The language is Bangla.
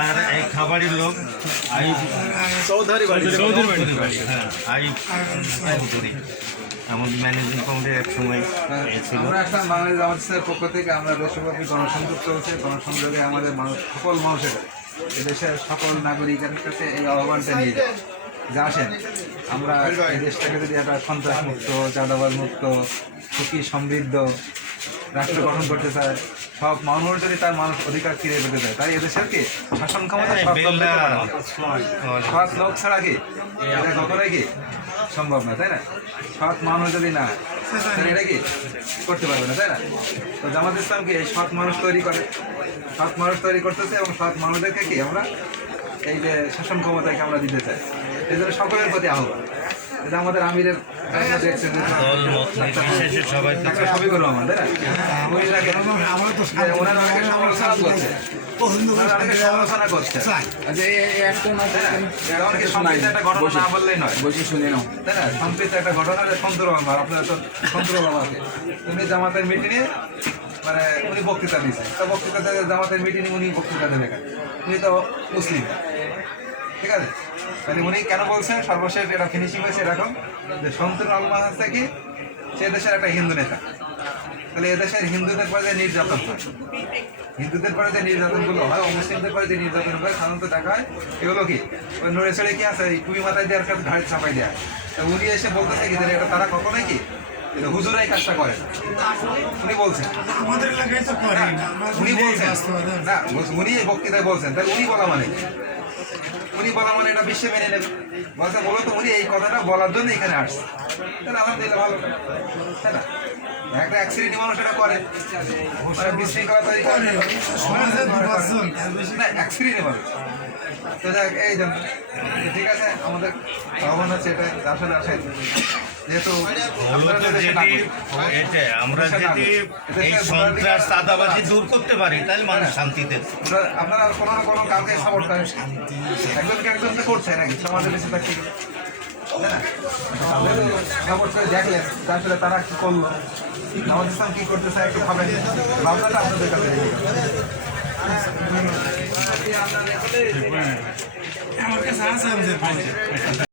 আর এই খাবারের লোক আই চৌধুরী বাড়ি চৌধুরী বাড়ি হ্যাঁ আই চৌধুরী আমাদের ম্যানেজিং কমিটির এক সময় ছিল আমরা একটা বাংলাদেশ পক্ষ থেকে আমরা দেশব্যাপী গণসংযোগ চলছে। গণসংযোগে আমাদের মানুষ সকল মানুষের এদেশের সকল নাগরিকের কাছে এই আহ্বানটা নিয়ে যায় যে আসেন। আমরা এই দেশটাকে যদি একটা সন্ত্রাস মুক্ত চাঁদাবাজ মুক্ত সুখী সমৃদ্ধ রাষ্ট্র গঠন করতে চায় সব মানুষ যদি তার মানুষ অধিকার ফিরে পেতে দেয় তাই এদেশের কি শাসন ক্ষমতা সব পারে না। সৎ লোক ছাড়া কি? এটা কতটাই কি সম্ভব না তাই না? সাত মানুষ যদি না তাহলে এটা কি করতে পারবে না তাই না? তো জামাত ইসলাম কি এই সৎ মানুষ তৈরি করে? সাত মানুষ তৈরি করতেছে এবং সাত মানুষদেরকে কি আমরা এই যে শাসন ক্ষমতাকে আমরা দিতে চাই। এই জন্য সকলের প্রতি আহ্বান। যে আমাদের আমিরের? এটা সম্পৃক্ত একটা ঘটনা না নয়। বসে শুনে নাও। তাই না? সম্পৃক্ত একটা ঘটনা যে সন্তুর বাবা আপনার তো সন্তুর বাবা আছে উনি জামাতের মিটিংয়ে মানে উনি বক্তৃতা দিয়েছেন। তো বক্তৃতা জামাতের মিটিংয়ে উনি বক্তৃতা দেবে কেন? উনি তো মুসলিম। ঠিক আছে? মানে উনি কেন বলছেন সর্বশেষ এটা ফিনিশিং হয়েছে এরকম যে সন্তুর আলমা হচ্ছে কি? সে দেশের একটা হিন্দু নেতা। তাহলে এদেশের হিন্দুদের পরে যে নির্যাতন হয়, হিন্দুদের পরে যে নির্যাতনগুলো হয় মুসলিমদের পরে যে নির্যাতন হয়, সাধারণত দেখা হয় এগুলো কি? ওই নড়ে চড়ে কি আছে? এই টুপি মাথায় দেওয়ার কাছে ঘাড়ে চাপাই দেওয়া। উনি এসে বলতেছে কি এটা তারা কখনোই কি হুজুরাই কাজটা করে উনি বলছেন। আমাদের এলাকায় তো করে উনি বলছেন। না উনি বক্তৃতায় বলছেন। তাহলে উনি বলা মানে উনি বলা মানে এটা বিশ্বে মেনে নেবে। বলছে বলো তো উনি এই কথাটা বলার জন্য এখানে আসছে। তাহলে আলহামদুলিল্লাহ ভালো। তাই না? একটা এক শ্রেণি মানুষ এটা করে। মানে বিশৃঙ্খলা তৈরি করে। না এক মানুষ। তো যাক এই জন্য ঠিক আছে আমাদের আহ্বান হচ্ছে এটা আসলে আসেন যেহেতু আমরা যদি এই সন্ত্রাস চাঁদাবাজি দূর করতে পারি তাহলে মানুষ শান্তিতে আপনারা- কোনো না কোনো কাউকে সাপোর্ট করেন। একজনকে একজন করছে নাকি? সমাজে বেশি থাকতে দেখলেন আসলে তারা কি করল? নামাজ ইসলাম কি করতেছে একটু ভাবেন। ভাবনাটা আপনাদের কাছে রেখে গেল। আমার কাছে আছে আমাদের